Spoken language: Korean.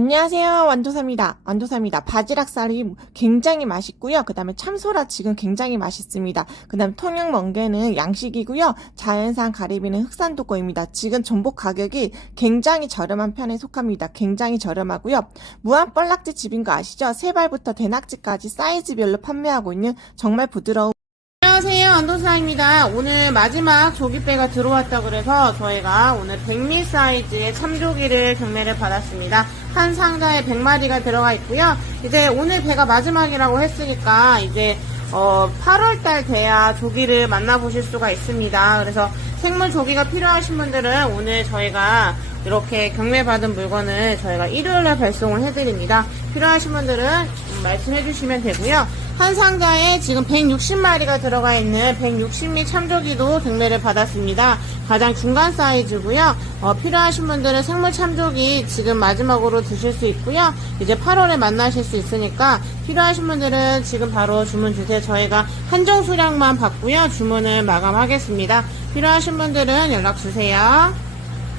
안녕하세요. 완도사입니다. 완도사입니다. 바지락살이 굉장히 맛있고요. 그 다음에 참소라 지금 굉장히 맛있습니다. 그 다음에 통영 멍게는 양식이고요. 자연산 가리비는 흑산도고입니다. 지금 전복 가격이 굉장히 저렴한 편에 속합니다. 굉장히 저렴하고요. 무한 뻘락지 집인 거 아시죠? 세발부터 대낙지까지 사이즈별로 판매하고 있는 정말 부드러운 안녕하세요. 안도사입니다. 오늘 마지막 조기배가 들어왔다 그래서 저희가 오늘 100미 사이즈의 참조기를 경매를 받았습니다. 한 상자에 100마리가 들어가 있고요. 이제 오늘 배가 마지막이라고 했으니까 이제 어 8월달 돼야 조기를 만나보실 수가 있습니다. 그래서 생물 조기가 필요하신 분들은 오늘 저희가 이렇게 경매받은 물건을 저희가 일요일에 발송을 해드립니다. 필요하신 분들은 음, 말씀해 주시면 되고요. 한 상자에 지금 160마리가 들어가 있는 160미 참조기도 경매를 받았습니다. 가장 중간 사이즈고요. 어, 필요하신 분들은 생물 참조기 지금 마지막으로 드실 수 있고요. 이제 8월에 만나실 수 있으니까 필요하신 분들은 지금 바로 주문 주세요. 저희가 한정 수량만 받고요. 주문을 마감하겠습니다. 필요하신 분들은 연락 주세요.